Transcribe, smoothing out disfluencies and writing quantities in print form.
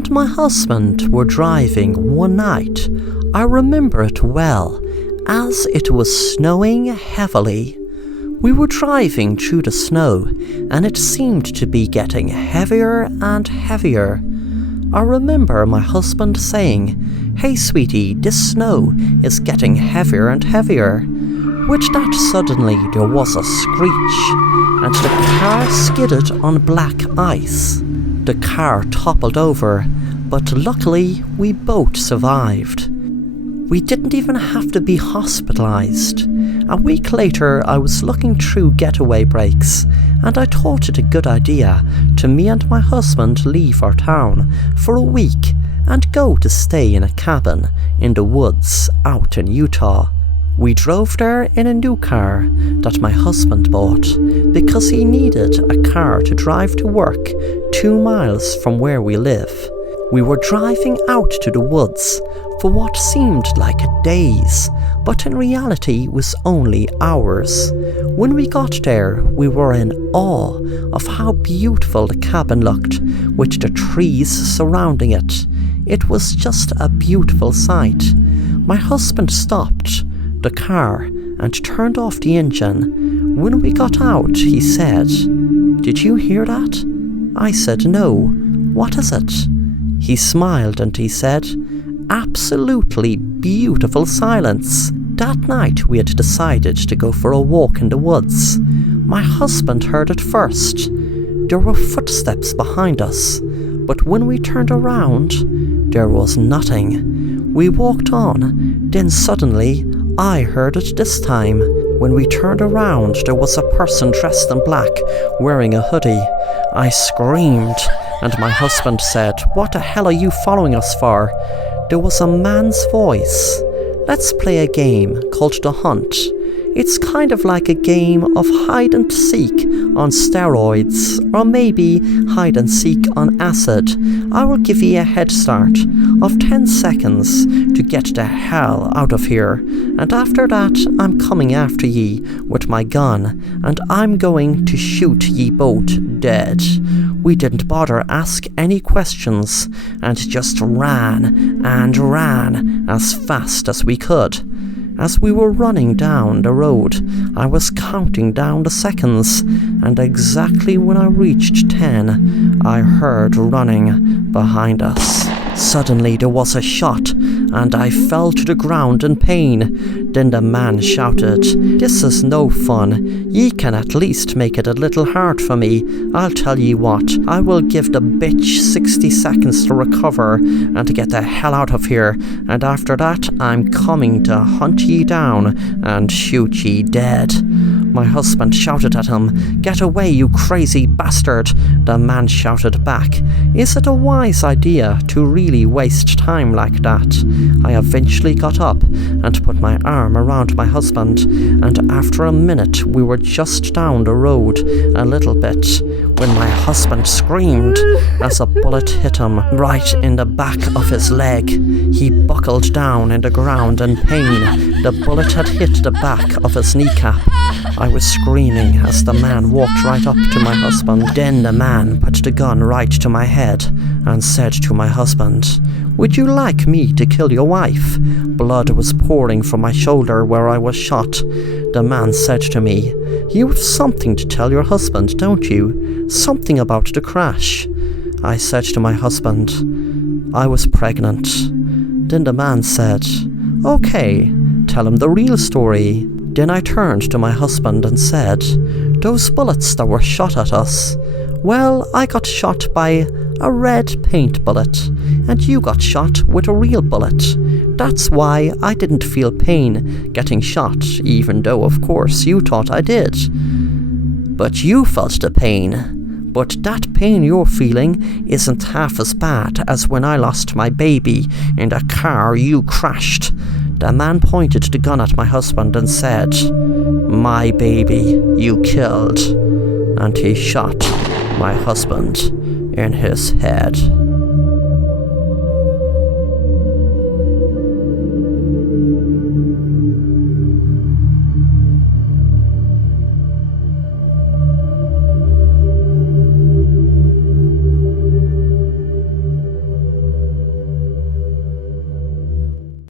and my husband were driving one night. I remember it well, as it was snowing heavily. We were driving through the snow, and it seemed to be getting heavier and heavier. I remember my husband saying, "Hey sweetie, this snow is getting heavier and heavier." With that suddenly there was a screech, and the car skidded on black ice. The car toppled over, but luckily we both survived. We didn't even have to be hospitalized. A week later I was looking through getaway breaks, and I thought it a good idea to me and my husband leave our town for a week and go to stay in a cabin in the woods out in Utah. We drove there in a new car that my husband bought because he needed a car to drive to work 2 miles from where we live. We were driving out to the woods for what seemed like days, but in reality was only hours. When we got there, we were in awe of how beautiful the cabin looked, with the trees surrounding it. It was just a beautiful sight. My husband stopped the car and turned off the engine. When we got out, he said, "Did you hear that?" I said, "No. What is it?" He smiled and he said, "Absolutely beautiful silence." That night we had decided to go for a walk in the woods. My husband heard it first. There were footsteps behind us, but when we turned around, there was nothing. We walked on, then suddenly I heard it this time. When we turned around, there was a person dressed in black, wearing a hoodie. I screamed, and my husband said, "What the hell are you following us for?" There was a man's voice. "Let's play a game called The Hunt. It's kind of like a game of hide and seek on steroids, or maybe hide and seek on acid. I will give you a head start of 10 seconds to get the hell out of here, and after that I'm coming after ye with my gun, and I'm going to shoot ye both dead." We didn't bother ask any questions, and just ran and ran as fast as we could. As we were running down the road, I was counting down the seconds, and exactly when I reached 10, I heard running behind us. Suddenly there was a shot, and I fell to the ground in pain. Then the man shouted, "This is no fun. Ye can at least make it a little hard for me. I'll tell ye what, I will give the bitch 60 seconds to recover and to get the hell out of here, and after that I'm coming to hunt ye down and shoot ye dead." My husband shouted at him, "Get away, you crazy bastard!" The man shouted back, "Is it a wise idea to really waste time like that?" I eventually got up and put my arm around my husband, and after a minute we were just down the road a little bit when my husband screamed as a bullet hit him right in the back of his leg. He buckled down in the ground in pain. The bullet had hit the back of his kneecap. I was screaming as the man walked right up to my husband. Then the man put the gun right to my head and said to my husband, "Would you like me to kill your wife?" Blood was pouring from my shoulder where I was shot. The man said to me, "You have something to tell your husband, don't you? Something about the crash." I said to my husband, "I was pregnant." Then the man said, "Okay, tell him the real story." Then I turned to my husband and said, "Those bullets that were shot at us, well, I got shot by a red paint bullet, and you got shot with a real bullet. That's why I didn't feel pain getting shot, even though of course you thought I did. But you felt the pain. But that pain you're feeling isn't half as bad as when I lost my baby in the car you crashed." The man pointed the gun at my husband and said, "My baby you killed." And he shot my husband in his head.